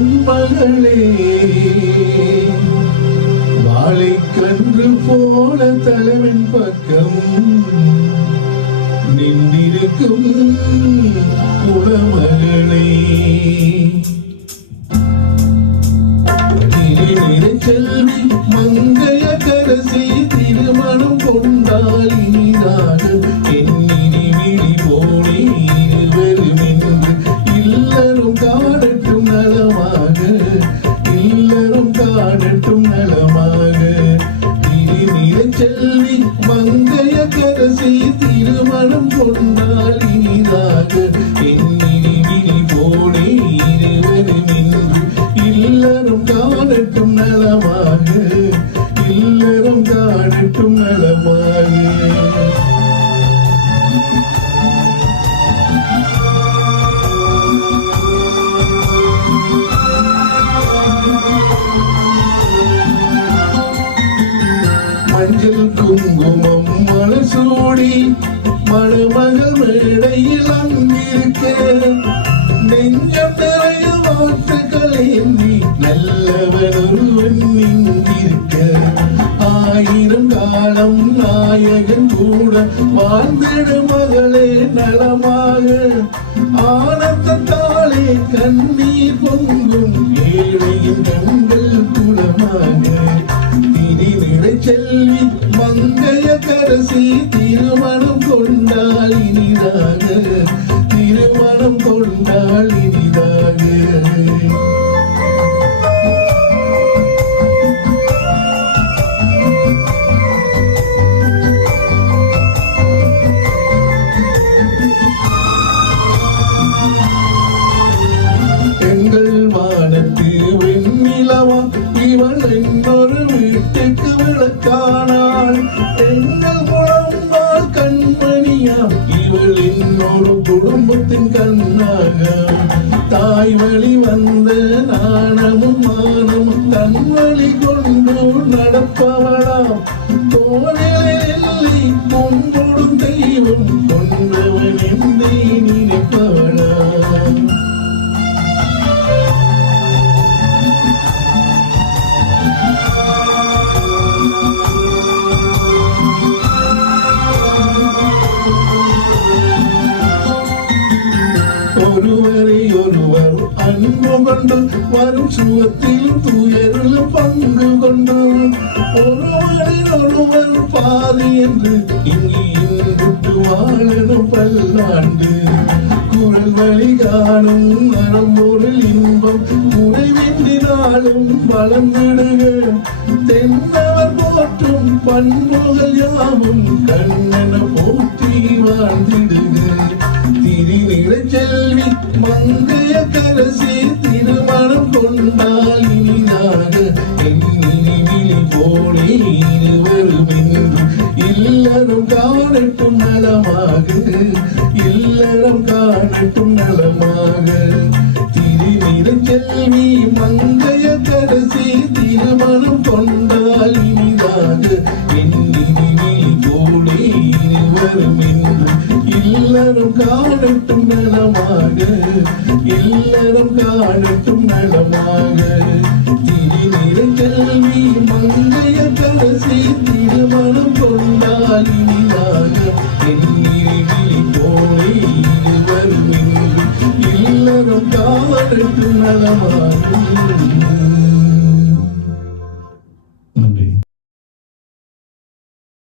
பொன்மகளே வாழை கன்று போல தலைவன் பக்கம் நின்றிருக்கும் குடமகளே செல்வி மங்கைய கரசி திருமணம் கொண்டால் இனிதாக என்னினி விழி போனே இருவரும் என்று இல்லரும் காணட்டும் நலமாக இல்லரும் காணட்டும் நலமாக திருநிலை செல்வி மங்கைய கரசி திருமணம் கொண்டால் இனிதாக என்னினி விழி போனே இருவரும் என்று இல்லரும் காணட்டும் நலமாக இல்லரும் காணட்டும் நலமாக மஞ்சள் குங்குமம் மலசூடி மணமகள் மேடையில் அங்கிருக்க நெஞ்சம் நிறைய வார்த்தைகள் ஏந்தி நல்லவன் ஒருவன் இங்கிருக்க ஆயிரம் காலம் நாயகன் கூட வாழ்ந்திட மகளே நலமாக ஆனந்தத்தாலே கண்ணீர் பொங்கும் ஏழையின் கண்கள் குளமாக திருநிலை செல்வி மங்கைய கரசி திருமணம் கொண்டால் இனிதாக திருமணம் கொண்டால் இனிதாக எங்கள் வானத்து வெண்ணிலவா இவள் இன்னொரு வீட்டுக்கு விளக்கானாள் எங்கள் குழம்பால் கண்மணியா இவள் இன்னொரு குடும்பத்தின் கண்ணாக தாய் வழி வந்த நாணமும் மானமும் தன் வழி கொண்டு நடப்பவளாம் தோழிலை பொன்பொடும் தெய்வம் கொண்டவன் எந்தை நினைப்பவளாம் ஒருவரை ஒருவர் அன்பு கொண்டு வரும் சுகத்திலும் துயரிலும் பங்கு கொண்டு ஒருவரில் ஒருவர் பாதி என்று இங்கு இன்புற்று வாழணும் பல்லாண்டு குரல் வழி காணும் மனம் பொருள் இன்பம் குறைவின்றினாலும் வளர்ந்திடுக தென்னவர் போற்றும் பண்புகள் யாவும் கண்ணென போற்றி வாழ்ந்திடுக திருநிலை செல்வி மங்கைய கரசி திருமணம் கொண்டால் இனிதாக என்னினி விழி போனே இருவரும் என்று இல்லறம் காணட்டும் நலமாக இல்லறம் காணட்டும் நலமாக திருநிலை செல்வி மங்கைய கரசி திருமணம் கொண்டால் இனிதாக என்னினி விழி போனே இருவரும் என்று இல்லறம் காணட்டும் நலமாக இல்லறம் காணட்டும் நலமாக திருநிலை செல்வி மங்கைய கரசி திருமணம் கொண்டால் இனிதாக என்னினி விழி போனே இருவரும் என்று இல்லறம் காணட்டும் நலமாக